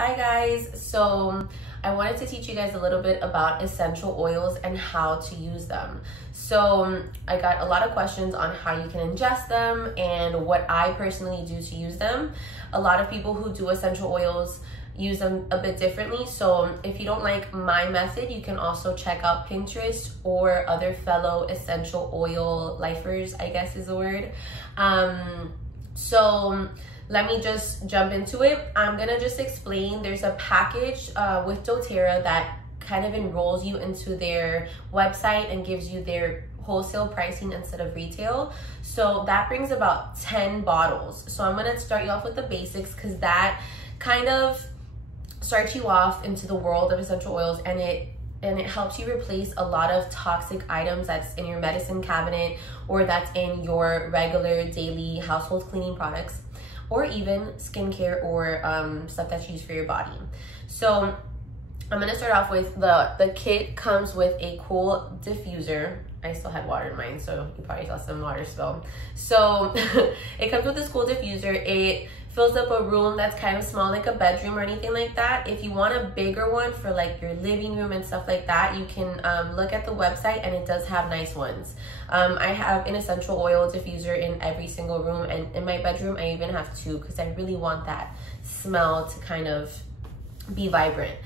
Hi guys, so I wanted to teach you guys a little bit about essential oils and how to use them. So I got a lot of questions on how you can ingest them and what I personally do to use them. A lot of people who do essential oils use them a bit differently. So if you don't like my method, you can also check out Pinterest or other fellow essential oil lifers, I guess is the word. So let me just jump into it. I'm gonna just explain. There's a package with DoTerra that kind of enrolls you into their website and gives you their wholesale pricing instead of retail. So that brings about 10 bottles. So I'm gonna start you off with the basics because that kind of starts you off into the world of essential oils, and it helps you replace a lot of toxic items that's in your medicine cabinet or that's in your regular daily household cleaning products, or even skincare or stuff that's used for your body. So I'm gonna start off with the kit comes with a cool diffuser. I still had water in mine, so you probably saw some water spill. So it comes with this cool diffuser. It fills up a room that's kind of small, like a bedroom or anything like that. If you want a bigger one for like your living room and stuff like that, you can look at the website, and it does have nice ones. I have an essential oil diffuser in every single room, and in my bedroom I even have two because I really want that smell to kind of be vibrant.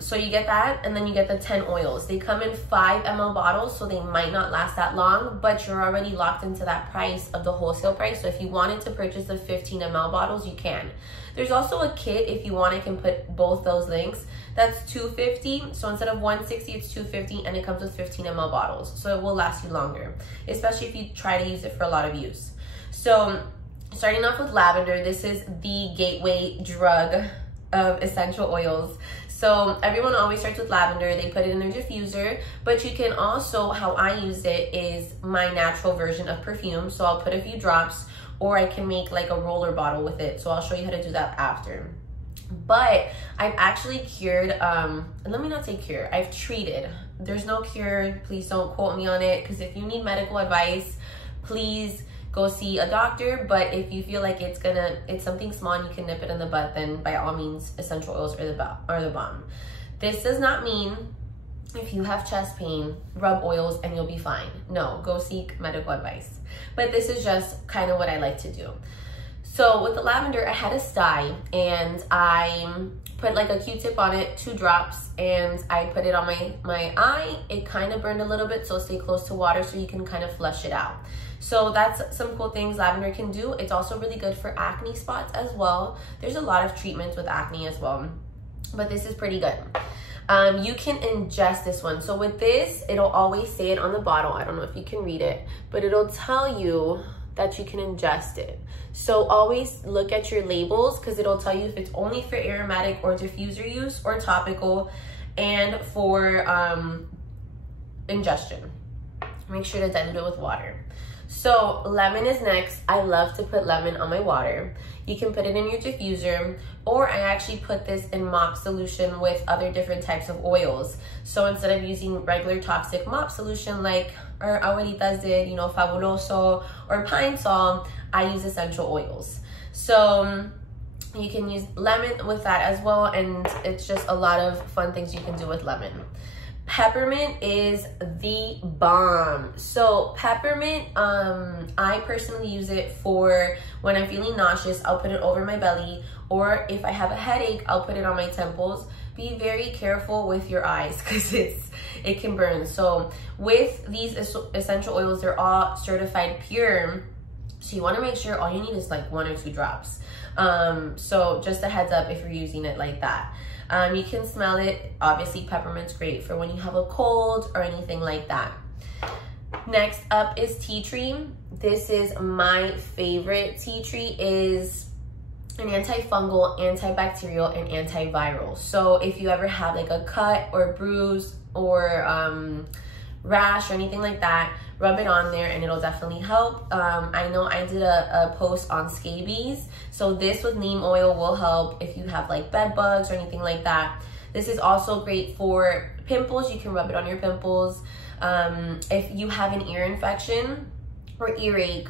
So you get that, and then you get the 10 oils. They come in 5 ml bottles, so they might not last that long, but you're already locked into that price of the wholesale price. So if you wanted to purchase the 15 ml bottles, you can. There's also a kit, if you want, I can put both those links. That's $250, so instead of $160, it's $250, and it comes with 15 ml bottles, so it will last you longer, especially if you try to use it for a lot of use. So starting off with lavender, this is the gateway drug of essential oils. So everyone always starts with lavender. They put it in their diffuser, but you can also, how I use it is my natural version of perfume. So I'll put a few drops, or I can make like a roller bottle with it. So I'll show you how to do that after. But I've actually cured, let me not say cure, I've treated. There's no cure, please don't quote me on it, because if you need medical advice, please go see a doctor. But if you feel like it's something small and you can nip it in the butt, then by all means, essential oils are the bomb. This does not mean if you have chest pain, rub oils and you'll be fine. No, go seek medical advice. But this is just kind of what I like to do. So with the lavender, I had a sty, and I put like a Q-tip on it, 2 drops, and I put it on my eye. It kind of burned a little bit, so stay close to water so you can kind of flush it out. So that's some cool things lavender can do. It's also really good for acne spots as well. There's a lot of treatments with acne as well, but this is pretty good. You can ingest this one. So with this, it'll always say it on the bottle. I don't know if you can read it, but it'll tell you that you can ingest it. So always look at your labels, because it'll tell you if it's only for aromatic or diffuser use, or topical, and for ingestion. Make sure to dilute it with water. So lemon is next. I love to put lemon on my water. You can put it in your diffuser, or I actually put this in mop solution with other different types of oils. So instead of using regular toxic mop solution like our abuelita did, you know, Fabuloso or Pine Sol, I use essential oils. So you can use lemon with that as well, and it's just a lot of fun things you can do with lemon. Peppermint is the bomb. So peppermint, I personally use it for when I'm feeling nauseous. I'll put it over my belly, or if I have a headache, I'll put it on my temples. Be very careful with your eyes because it can burn. So with these essential oils, they're all certified pure. So you want to make sure all you need is like 1 or 2 drops. So just a heads up if you're using it like that. You can smell it. Obviously, peppermint's great for when you have a cold or anything like that. Next up is tea tree. This is my favorite. Tea tree is an antifungal, antibacterial, and antiviral. So if you ever have like a cut or bruise or rash or anything like that, rub it on there and it'll definitely help. I know I did a post on scabies, so this with neem oil will help if you have like bed bugs or anything like that. This is also great for pimples. You can rub it on your pimples. If you have an ear infection or earache,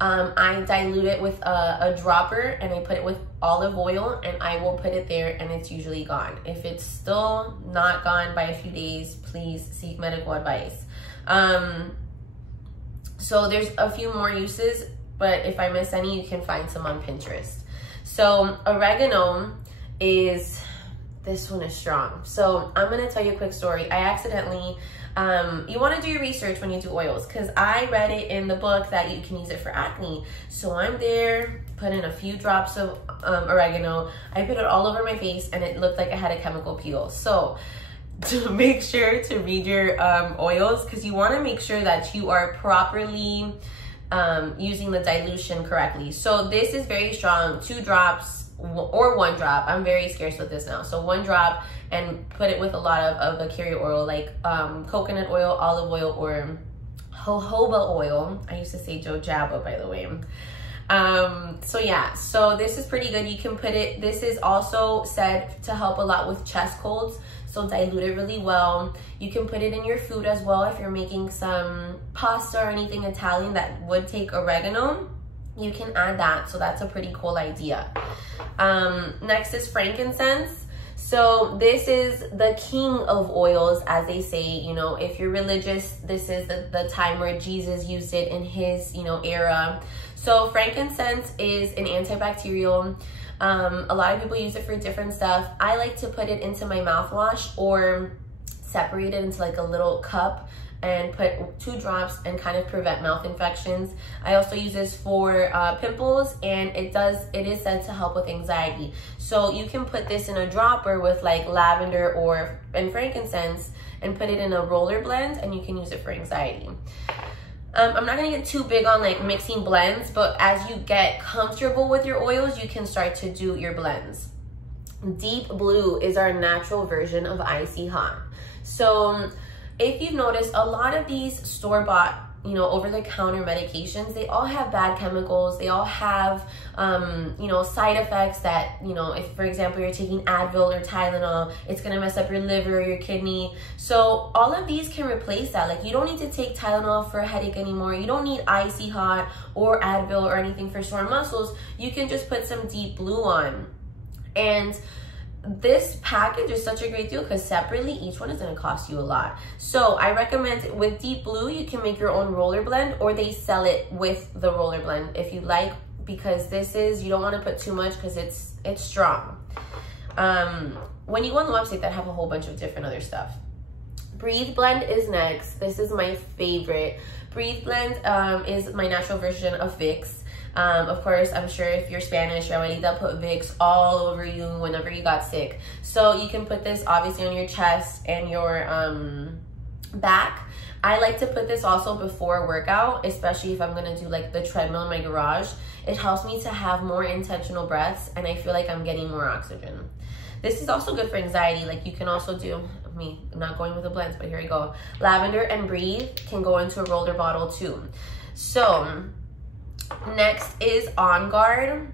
I dilute it with a dropper, and I put it with olive oil, and I will put it there, and it's usually gone. If it's still not gone by a few days, please seek medical advice. So there's a few more uses, but if I miss any, you can find some on Pinterest. So oregano is, this one is strong. So I'm gonna tell you a quick story. I accidentally, you wanna do your research when you do oils, because I read it in the book that you can use it for acne. So I'm there, put in a few drops of oregano. I put it all over my face, and it looked like I had a chemical peel. So to make sure to read your oils, because you wanna make sure that you are properly using the dilution correctly. So this is very strong, 2 drops or 1 drop. I'm very scarce with this now. So 1 drop, and put it with a lot of a carrier oil, like coconut oil, olive oil, or jojoba oil. I used to say jojaba, by the way. So yeah, so this is pretty good. You can put it, this is also said to help a lot with chest colds. So dilute it really well. You can put it in your food as well. If you're making some pasta or anything Italian that would take oregano, you can add that. So that's a pretty cool idea. Next is frankincense. So this is the king of oils, as they say. You know, if you're religious, this is the time where Jesus used it in his, you know, era. So frankincense is an antibacterial. A lot of people use it for different stuff. I like to put it into my mouthwash, or separate it into like a little cup and put 2 drops and kind of prevent mouth infections. I also use this for pimples, and it is said to help with anxiety. So you can put this in a dropper with like lavender and frankincense, and put it in a roller blend, and you can use it for anxiety. I'm not gonna get too big on like mixing blends, but as you get comfortable with your oils, you can start to do your blends. Deep Blue is our natural version of Icy Hot. So if you've noticed, a lot of these store-bought, you know, over-the-counter medications, they all have bad chemicals. They all have, you know, side effects that, you know, if, for example, you're taking Advil or Tylenol, it's gonna mess up your liver or your kidney. So all of these can replace that. Like, you don't need to take Tylenol for a headache anymore. You don't need Icy Hot or Advil or anything for sore muscles. You can just put some Deep Blue on. And this package is such a great deal, because separately each one is going to cost you a lot. So I recommend, with Deep Blue, you can make your own roller blend, or they sell it with the roller blend if you like, because this is, you don't want to put too much because it's strong. When you go on the website, that have a whole bunch of different other stuff. Breathe Blend is next. This is my favorite. Breathe Blend is my natural version of Vicks. Of course, I'm sure if you're Spanish, your abuelita put Vicks all over you whenever you got sick. So you can put this obviously on your chest and your back. I like to put this also before a workout, especially if I'm gonna do like the treadmill in my garage. It helps me to have more intentional breaths, and I feel like I'm getting more oxygen. This is also good for anxiety. Like, you can also do, I'm not going with the blends, but here we go. Lavender and Breathe can go into a roller bottle too. So next is OnGaurd.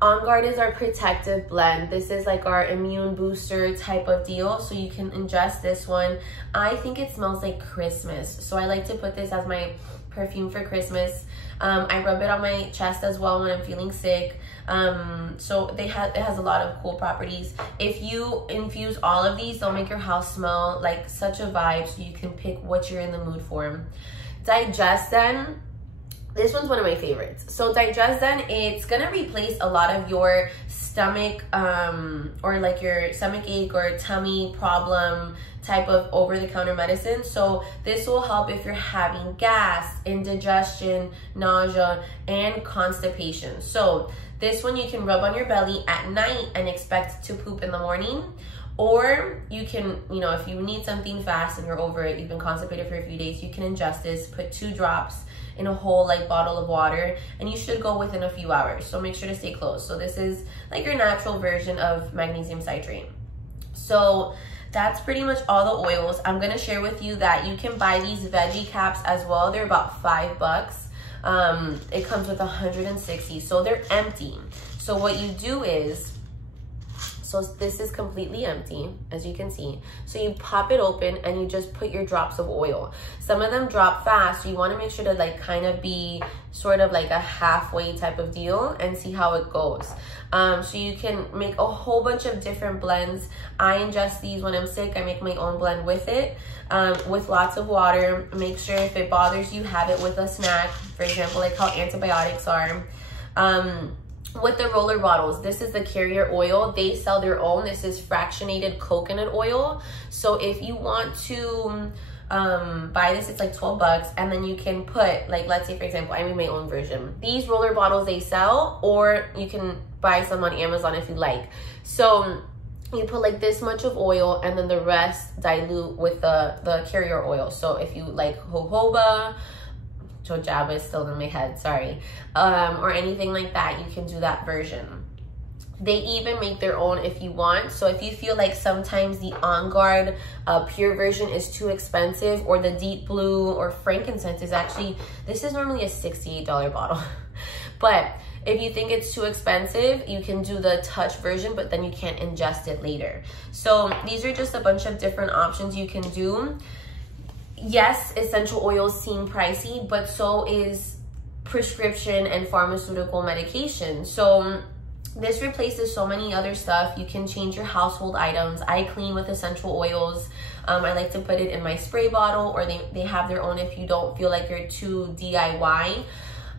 OnGaurd is our protective blend. This is like our immune booster type of deal. So you can ingest this one. I think it smells like Christmas. So I like to put this as my perfume for Christmas. I rub it on my chest as well when I'm feeling sick. So it has a lot of cool properties. If you infuse all of these, they'll make your house smell like such a vibe, so you can pick what you're in the mood for. DigestZen. This one's one of my favorites. So DigestZen, it's gonna replace a lot of your stomach or like your stomach ache or tummy problem type of over-the-counter medicine. So this will help if you're having gas, indigestion, nausea, and constipation. So this one you can rub on your belly at night and expect to poop in the morning. Or you can, you know, if you need something fast and you're over it, you've been constipated for a few days, you can ingest this, put 2 drops in a whole like bottle of water, and you should go within a few hours. So make sure to stay close. So this is like your natural version of magnesium citrate. So that's pretty much all the oils. I'm gonna share with you that you can buy these VeggieCaps as well. They're about $5. It comes with 160, so they're empty. So what you do is, So this is completely empty, as you can see. So you pop it open and you just put your drops of oil. Some of them drop fast, so you want to make sure to like kind of be sort of like a halfway type of deal and see how it goes. So you can make a whole bunch of different blends. I ingest these when I'm sick. I make my own blend with it, with lots of water. Make sure if it bothers you, have it with a snack. For example, like how antibiotics are. With the roller bottles, this is the carrier oil. They sell their own. This is fractionated coconut oil. So if you want to buy this, it's like 12 bucks, and then you can put, like, let's say for example, I made my own version. These roller bottles they sell, or you can buy some on Amazon if you like. So you put like this much of oil, and then the rest dilute with the carrier oil. So if you like jojoba, jojoba is still in my head, sorry, or anything like that, you can do that version. They even make their own if you want. So if you feel like sometimes the OnGaurd pure version is too expensive, or the deep blue or frankincense is actually, this is normally a $68 bottle. But if you think it's too expensive, you can do the touch version, but then you can't ingest it later. So these are just a bunch of different options you can do. Yes, essential oils seem pricey, but so is prescription and pharmaceutical medication. So this replaces so many other stuff. You can change your household items. I clean with essential oils. I like to put it in my spray bottle, or they have their own if you don't feel like you're too DIY.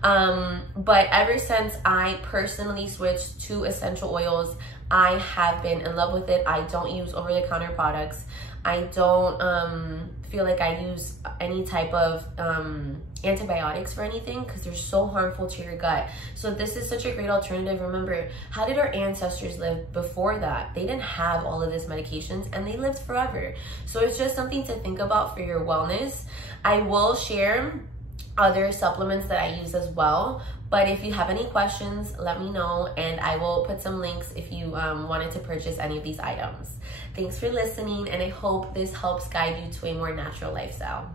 But ever since I personally switched to essential oils, I have been in love with it. I don't use over-the-counter products. I don't feel like I use any type of antibiotics for anything, because they're so harmful to your gut. So this is such a great alternative. Remember, how did our ancestors live before that? They didn't have all of these medications, and they lived forever. So it's just something to think about for your wellness. I will share other supplements that I use as well, but if you have any questions, let me know, and I will put some links if you wanted to purchase any of these items. Thanks for listening, and I hope this helps guide you to a more natural lifestyle.